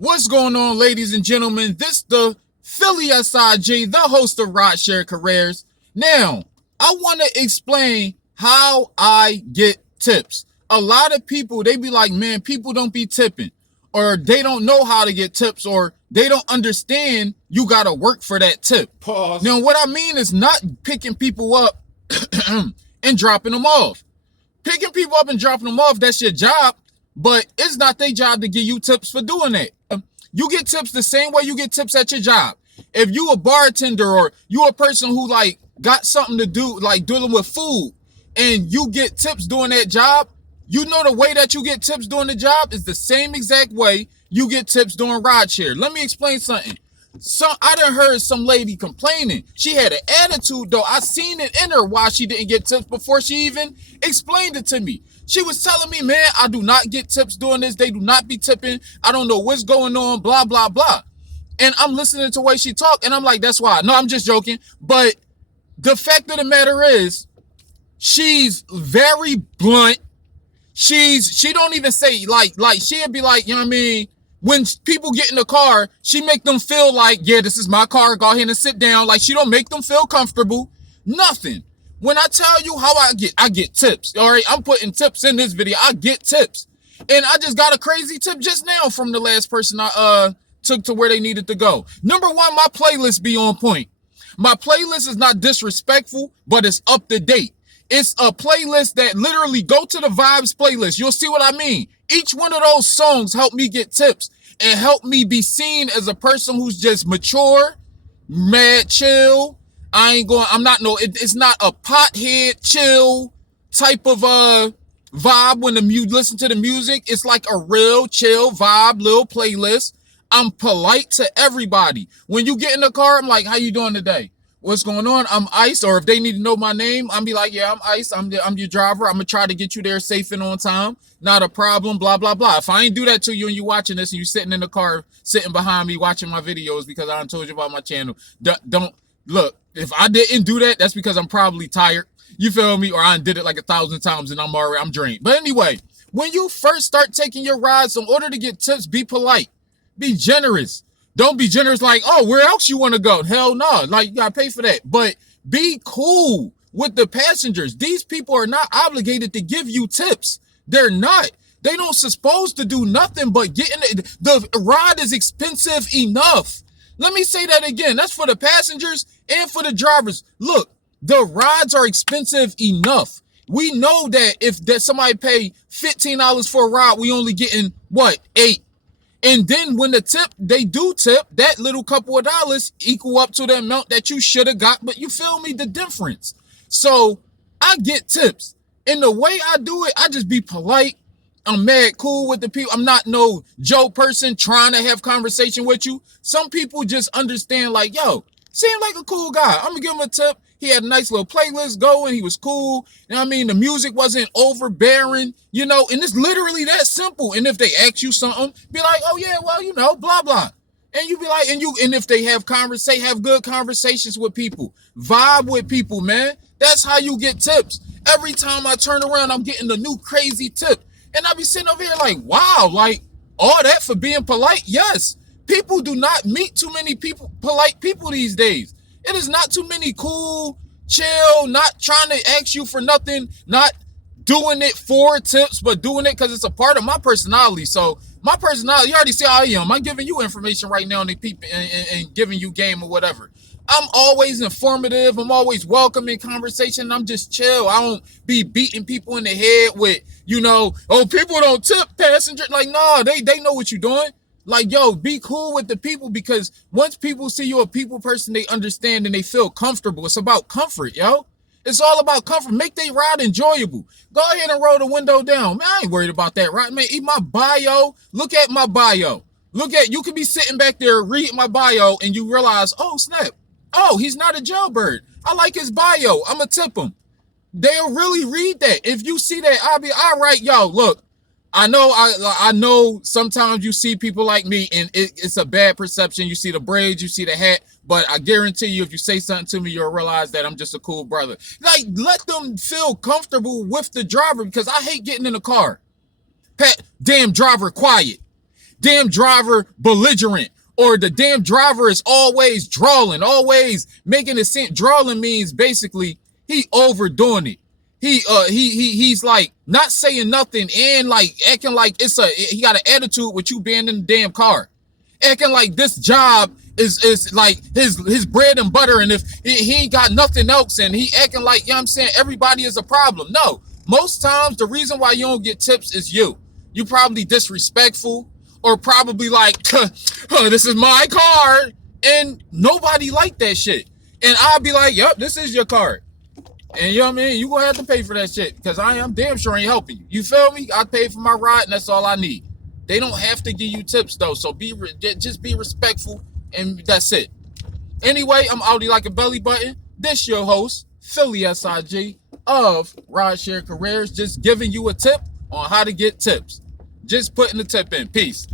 What's going on, ladies and gentlemen? This the Philly SIG, the host of Rideshare Careers. Now, I want to explain how I get tips. A lot of people, they be like, man, people don't be tipping, or they don't know how to get tips, or they don't understand you got to work for that tip. Pause. Now, what I mean is not picking people up and dropping them off. Picking people up and dropping them off, that's your job, but it's not their job to give you tips for doing that. You get tips the same way you get tips at your job. If you a bartender or you a person who like got something to do, like dealing with food, and you get tips doing that job, you know the way that you get tips doing the job is the same exact way you get tips doing rideshare. Let me explain something. I done heard some lady complaining. She had an attitude though. I seen it in her why she didn't get tips before she even explained it to me. She was telling me, man, I do not get tips doing this. They do not be tipping. I don't know what's going on, blah, blah, blah. And I'm listening to the way she talk, and I'm like, that's why. No, I'm just joking. But the fact of the matter is, she's very blunt. She don't even say, like she'd be like, you know what I mean? When people get in the car, she make them feel like, yeah, this is my car. Go ahead and sit down. Like, she don't make them feel comfortable. Nothing. When I tell you how I get tips. All right, I'm putting tips in this video. I get tips. And I just got a crazy tip just now from the last person I took to where they needed to go. Number one, my playlist be on point. My playlist is not disrespectful, but it's up to date. It's a playlist that literally go to the vibes playlist. You'll see what I mean. Each one of those songs help me get tips and help me be seen as a person who's just mature, mad, chill. It's not a pothead, chill type of vibe when you listen to the music. It's like a real chill vibe, little playlist. I'm polite to everybody. When you get in the car, I'm like, how you doing today? What's going on? I'm Ice. Or if they need to know my name, I'm be like, yeah, I'm Ice. I'm your driver. I'm going to try to get you there safe and on time. Not a problem, blah, blah, blah. If I ain't do that to you and you watching this and you sitting in the car, sitting behind me watching my videos because I done told you about my channel, don't look. If I didn't do that, that's because I'm probably tired. You feel me? Or I did it like 1,000 times and I'm drained. But anyway, when you first start taking your rides, in order to get tips, be polite. Be generous. Don't be generous like, oh, where else you want to go? Hell no. Like, you got to pay for that. But be cool with the passengers. These people are not obligated to give you tips. They're not. They don't supposed to do nothing but get in it. The ride is expensive enough. Let me say that again. That's for the passengers and for the drivers. Look, the rides are expensive enough. We know that if somebody pay $15 for a ride, we only getting, what, $8. And then when they do tip, that little couple of dollars equal up to the amount that you should have got. But you feel me? The difference. So I get tips. And the way I do it, I just be polite. I'm mad cool with the people. I'm not no Joe person trying to have conversation with you. Some people just understand like, yo, seemed like a cool guy. I'm gonna give him a tip. He had a nice little playlist going. He was cool. You know what I mean? The music wasn't overbearing, you know, and it's literally that simple. And if they ask you something, be like, oh yeah, well, you know, blah, blah. And you be like, and if they have good conversations with people, vibe with people, man. That's how you get tips. Every time I turn around, I'm getting a new crazy tip. And I be sitting over here like, wow, like all that for being polite. Yes. People do not meet too many polite people these days. It is not too many cool, chill, not trying to ask you for nothing, not doing it for tips, but doing it because it's a part of my personality. So my personality, you already see how I am. I'm giving you information right now and giving you game or whatever. I'm always informative. I'm always welcoming conversation. I'm just chill. I don't be beating people in the head with, you know, oh, people don't tip passengers. Like, no, they know what you're doing. Like, yo, be cool with the people, because once people see you a people person, they understand and they feel comfortable. It's about comfort, yo. It's all about comfort. Make their ride enjoyable. Go ahead and roll the window down. Man, I ain't worried about that, right? Man, eat my bio. Look at my bio. You could be sitting back there reading my bio and you realize, oh, snap. Oh, he's not a jailbird. I like his bio. I'm going to tip him. They'll really read that. If you see that, I'll be, all right, yo, look. I know sometimes you see people like me and it's a bad perception. You see the braids, you see the hat, but I guarantee you, if you say something to me, you'll realize that I'm just a cool brother. Like, let them feel comfortable with the driver, because I hate getting in the car. Damn driver, quiet. damn driver belligerent, or the damn driver is always drawling, always making it seem. Drawling means basically he overdoing it. He's like not saying nothing and like acting like he got an attitude with you being in the damn car, acting like this job is like his bread and butter, and if he ain't got nothing else, and he acting like, you know what I'm saying, everybody is a problem. No, most times the reason why you don't get tips is you probably disrespectful, or probably like, this is my card, and nobody like that shit. And I'll be like, yep, this is your card. And you know what I mean? You gonna have to pay for that shit, because I am damn sure ain't helping you. You feel me? I paid for my ride, and that's all I need. They don't have to give you tips though, so just be respectful, and that's it. Anyway, I'm Audi like a belly button. This your host, Philly SIG of Rideshare Careers, just giving you a tip on how to get tips. Just putting the tip in. Peace.